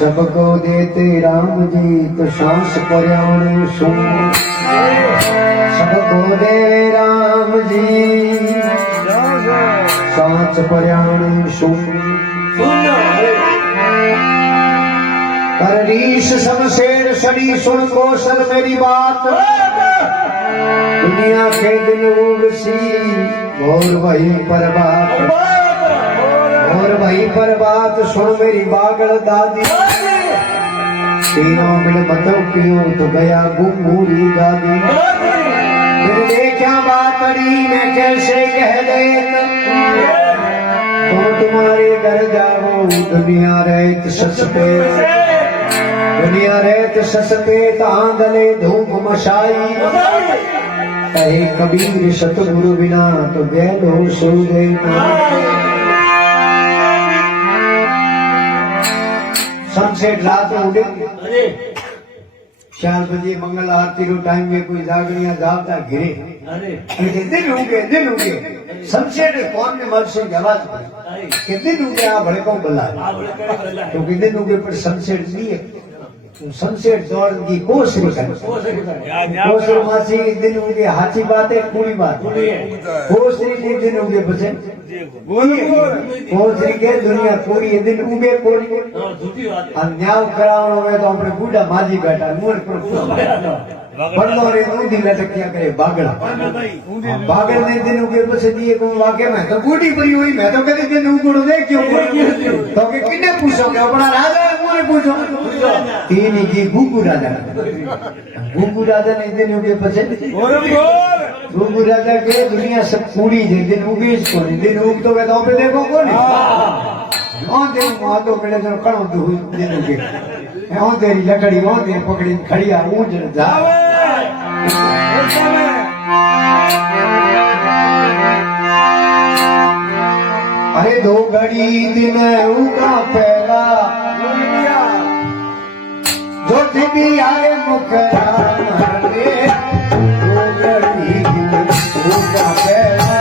सबको देते राम जी तो सांस पर्यावरण सुन। सबको दे राम जी सांस पर्यावरण सुन। कर रीस शमशेर सड़ी सुन कौशल मेरी बात। दुनिया के दिन उगसी और वही पर बात। और वही पर बात सुन मेरी बागड़ दादी। तीनों मिल मतलब क्यों तो गया गुमूरी दादी। फिर देखा बात करी मैं कैसे कह दे। तुम तुम्हारे घर जाओ दुनिया रहत सस्ते। दुनिया रहत सस्ते तांगले धूप मशाई। कहे कबीर सतगुरु बिना तो गैलो सो गए। सनसेट रात में उड़े 4 बजे मंगल आरती रो टाइम में कोई जागनिया जागता घिरे। दिन उगे सनसेट कौन ने मर से आवाज के दिन उगे आ भड़को बल्ला। तो दिन उगे पर सनसेट नहीं है। सनसेट दौड़ की कोशिश कर। कोशिश मासी दिन उगे हाची बात है पूरी बात। कोशिश के दिन उगे बचे कोशिश के दुनिया पूरी दिन उगे पूरी। अन्याय करावनो में तो अपने बूढ़ा माजी बैठा मुंह पर बड़ो रे ऊंधी लटकिया करे बागड़ा। बागड़ ने दिन उगे बसे दिए को वाके में तो बूढ़ी परी हुई मैं तो कभी दिन उगड़ो दे क्यों तो के किने पूछो के अपना राजा मुझे पूछो। तीन की गुगु राजा ने दिन उगे बसे। गुगु राजा के दुनिया सब पूरी है दिन उगे इसको दिन उग तो कहता पे देखो कौन और दिन मातो मेरे जो कणो दो दिन उगे और तेरी लकड़ी और तेरी पकड़ी खड़िया ऊंच जा। अरे 2 घड़ी दिन उगा पहला जो दीदी आए मुखरा रे 2 घड़ी दिन उगा पहला।